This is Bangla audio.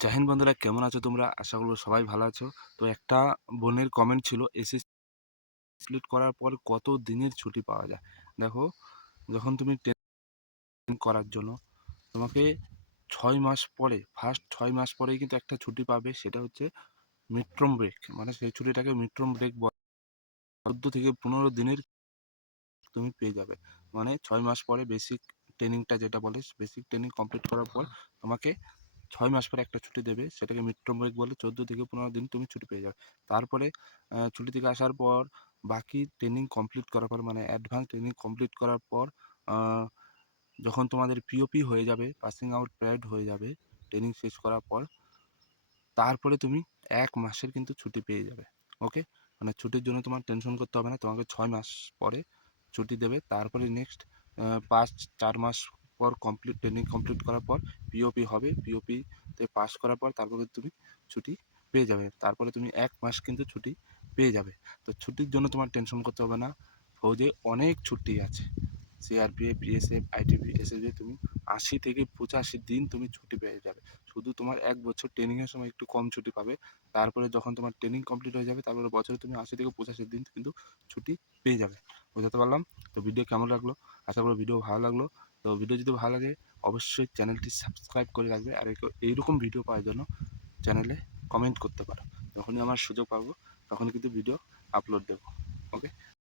জয় হিন্দ বন্ধুরা, কেমন আছো তোমরা? আশা করব সবাই ভালো আছো। তো একটা বোনের কমেন্ট ছিল এসএস সিলেক্ট করার পর কত দিনের ছুটি পাওয়া যায়? দেখো, যখন তুমি টেন করার জন্য, তোমাকে ছয় মাস পরে ফার্স্ট ছয় মাস পরেই কিন্তু একটা ছুটি পাবে, সেটা হচ্ছে মিট্রম ব্রেক মানে সেই ছুটিটাকে মিট্রম ব্রেক চোদ্দ থেকে পনেরো দিনের তুমি পেয়ে যাবে। মানে ছয় মাস পরে বেসিক ট্রেনিংটা যেটা বলে বেসিক ট্রেনিং কমপ্লিট করার পর তোমাকে ছয় মাস পরে একটা ছুটি দেবে, সেটাকে মিড ব্রেক বলে চোদ্দ থেকে পনেরো দিন তুমি ছুটি পেয়ে যাবে। তারপরে ছুটি থেকে আসার পর বাকি ট্রেনিং কমপ্লিট করার পর মানে অ্যাডভান্স ট্রেনিং কমপ্লিট করার পর যখন তোমাদের পিওপি হয়ে যাবে পাসিং আউট প্যারেড হয়ে যাবে ট্রেনিং শেষ করার পর, তারপরে তুমি এক মাসের কিন্তু ছুটি পেয়ে যাবে ওকে মানে ছুটির জন্য তোমার টেনশন করতে হবে না, তোমাকে ছয় মাস পরে ছুটি দেবে, তারপরে নেক্সট পাঁচ, চার মাস পর কমপ্লিট ট্রেনিং কমপ্লিট করার পর পিওপি হবে। পিওপিতে পাস করার পর তারপরে তুমি ছুটি পেয়ে যাবে। তারপরে তুমি এক মাস কিন্তু ছুটি পেয়ে যাবে। তো ছুটির জন্য তোমার টেনশন করতে হবে না। ফৌজে অনেক ছুটি আছে। সিআরপিএফ বিএসএফ আইটিপি এসএসবি তুমি আশি থেকে পঁচাশি দিন তুমি ছুটি পেয়ে যাবে। শুধু তোমার এক বছর ট্রেনিংয়ের সময় একটু কম ছুটি পাবে। তারপরে যখন তোমার ট্রেনিং কমপ্লিট হয়ে যাবে, তারপরে বছরে তুমি আশি থেকে পঁচাশি দিন কিন্তু ছুটি পেয়ে যাবে। বোঝাতে পারলাম? তো ভিডিও কেমন লাগল? আশা করি ভিডিও ভালো লাগল। তো ভিডিও যদি ভালো লাগে, অবশ্যই চ্যানেলটি সাবস্ক্রাইব করে রাখবে আর এইরকম ভিডিও পাওয়ার জন্য চ্যানেলে কমেন্ট করতে পারো। যখনই আমার সুযোগ পাবো তখন কিন্তু ভিডিও আপলোড দেবো। ওকে